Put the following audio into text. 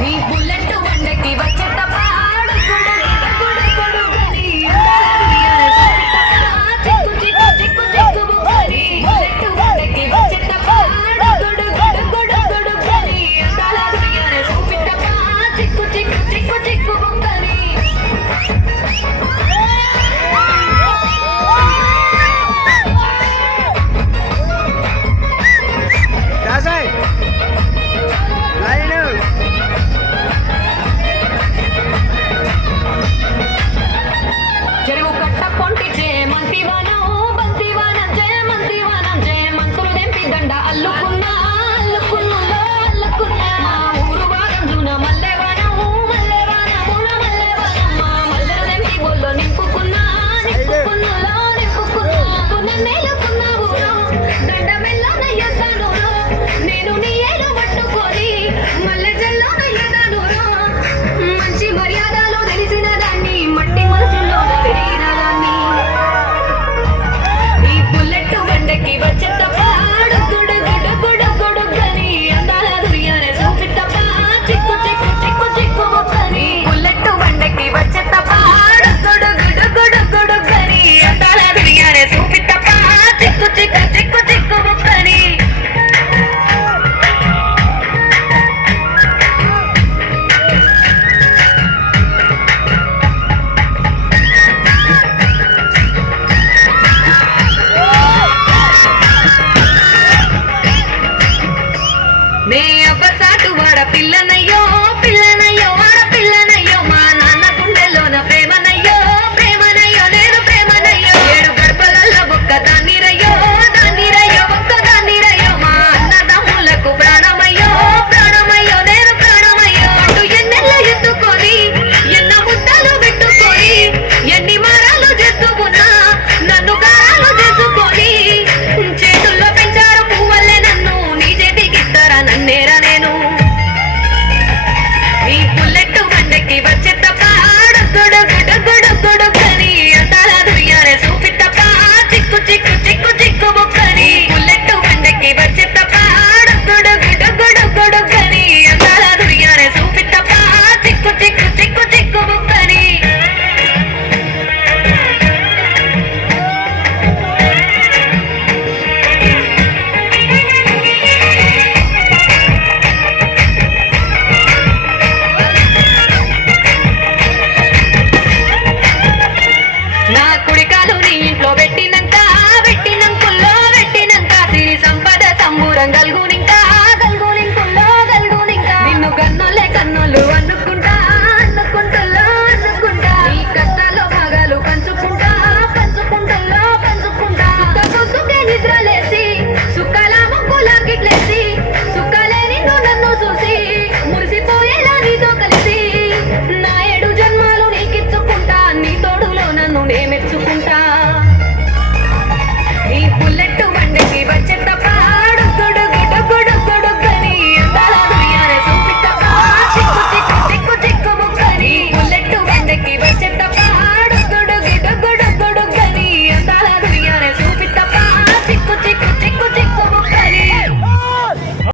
నీ బుల్లెట్ బండకి వచ్చేట పాడు గుడు గుడు గని చిక్కు చిక్కు చిక్కు చిక్కు బుక్కని బుల్లెట్ బండకి వచ్చేట పాడు గుడు గుడు గని అందాల దునియానే చూపిట చిక్కు చిక్కు చిక్కు చిక్కు బుక్కని చెరువు కట్ట పొంటి చేమంతివనం బంతివనం చేమంతివనం చేమంతులు దెంపి దండ అల్లుకున్నా అల్లుకున్నులో అల్లుకున్నా మా ఊరు వారం జూన మల్లెవనం మల్లెవనముల మల్లెవనం మా మల్లెలు దెంపి బొల్లో నింపుకున్నా నింపుకున్నులో నింపుకున్నా నన్నేలుకున్నావు దండ మెల్లనయ్యసాను నేను నీ ఏడు పట్టుకొని మల్లె జల్లోనయ్యదాను మంచి మర్యాదలు తెలిసిన దాన్ని మట్టి మనసులో పెరిగిన దాన్ని ఈ బుల్లెట్ బండకి వచ్చేట పాడు గుడు గని అందాల దునియానే చూపిట చిక్కు చిక్కు చిక్కు చిక్కు బుక్కని బుల్లెట్ బండకి వచ్చేట పాడు గుడు గని అందాల దునియానే చూపిట చిక్కు చిక్కు చిక్కు చిక్కు బుక్కని నే అబ్బసాటు వాడ పిల్లనయ్యో పిల్ల